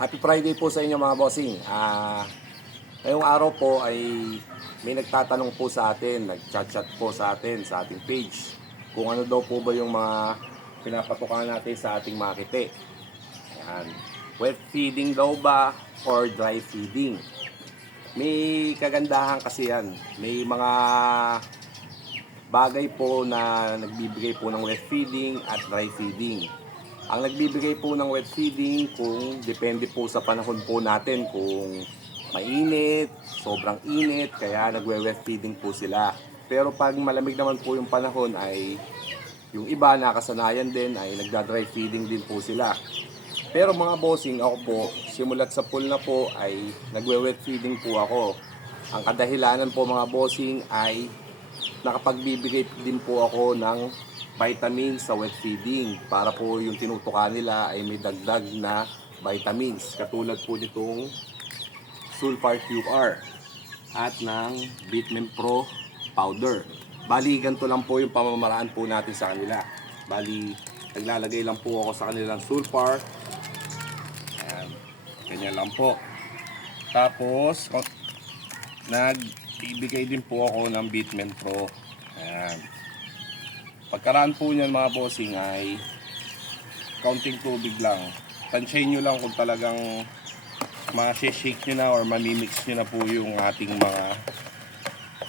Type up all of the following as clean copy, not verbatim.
Happy Friday po sa inyo mga bossing. Ngayong araw po ay may nagtatanong po sa atin, nagchat-chat po sa atin sa ating page kung ano daw po ba yung mga pinapatukan natin sa ating makite. Ayan. Wet feeding daw ba or dry feeding? May kagandahan kasi yan. May mga bagay po na nagbibigay po ng wet feeding at dry feeding. Ang nagbibigay po ng wet feeding kung depende po sa panahon po natin kung mainit, sobrang init, kaya nagwe-wet feeding po sila. Pero pag malamig naman po yung panahon ay yung iba nakasanayan din ay nagda-dry feeding din po sila. Pero mga bossing, ako po, simulat sa pool na po ay nagwe-wet feeding po ako. Ang kadahilanan po mga bossing ay nakapagbibigay din po ako ng vitamins sa wet feeding para po yung tinutukan nila ay may dagdag na vitamins katulad po nitong Sulfar QR at ng Vitamin Pro powder. Bali ganito lang po yung pamamaraan po natin sa kanila. Bali naglalagay lang po ako sa kanilang Sulfar. Ayan, ganyan lang po. Tapos nagbibigay din po ako ng Vitamin Pro. Ayan. Pagkaraan po niyan mga bossing ay counting tubig lang. Tansyahin nyo lang kung talagang ma-shake nyo na or mamimix nyo na po yung ating mga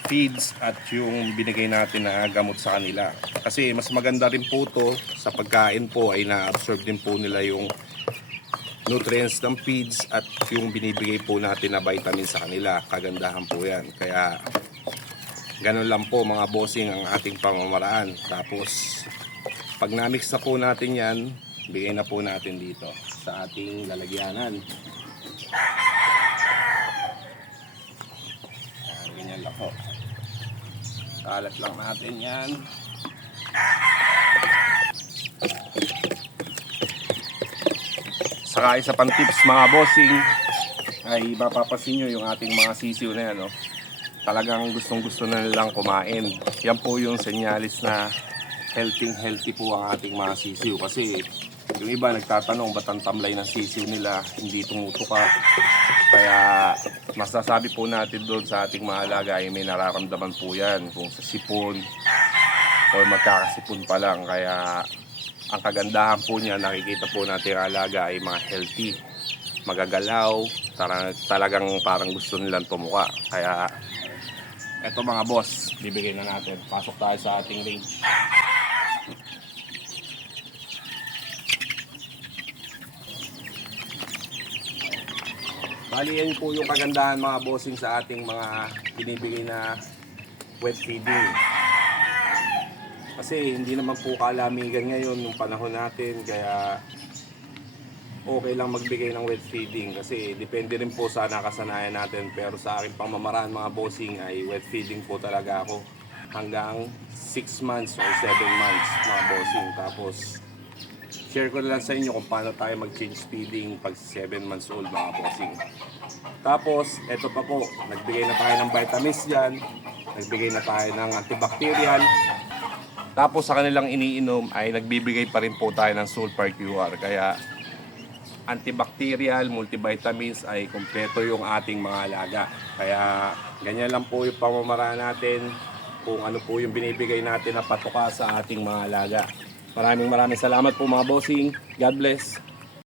feeds at yung binigay natin na gamot sa kanila. Kasi mas maganda rin po to sa pagkain po ay na-absorb din po nila yung nutrients ng feeds at yung binibigay po natin na vitamin sa kanila. Kagandahan po yan. Kaya ganun lang po mga bossing ang ating pamamaraan. Tapos pag na-mix na po natin yan, bigay na po natin dito sa ating lalagyanan. Ganyan lang po. Kalat lang natin yan. Saka isa pang tips mga bossing ay mapapasin nyo yung ating mga sisiw na yan, no? Talagang gustong-gusto na nilang kumain. Yan po yung senyalis na healthy po ang ating mga sisiw. Kasi yung iba nagtatanong ba't ang tamlay ng sisiw nila hindi tumutuka. Kaya masasabi po natin doon sa ating mga alaga ay may nararamdaman po yan. Kung sa sipon o magkakasipon pa lang. Kaya ang kagandahan po niya, nakikita po natin ang alaga ay mga healthy, magagalaw, talagang parang gusto nilang tumuka. Kaya eto mga boss, bibigay na natin. Pasok tayo sa ating range. Bali yan po yung kagandahan mga bossing sa ating mga binibigay na wet feeding. Kasi hindi naman po kalamigan ngayon yung panahon natin, kaya okay lang magbigay ng wet feeding kasi depende rin po sa nakasanayan natin. Pero sa aking pamamaraan mga bossing ay wet feeding po talaga ako hanggang 6 months or 7 months mga bossing. Tapos share ko na lang sa inyo kung paano tayo mag-change feeding pag 7 months old mga bossing. Tapos eto pa po, nagbigay na tayo ng vitamins dyan, nagbigay na tayo ng antibacterial. Tapos sa kanilang iniinom ay nagbibigay pa rin po tayo ng Sulfar QR. Kaya antibacterial, multivitamins ay kumpleto yung ating mga alaga. Kaya ganyan lang po yung pamamaraan natin kung ano po yung binibigay natin na patuka sa ating mga alaga. Maraming salamat po mga bossing. God bless.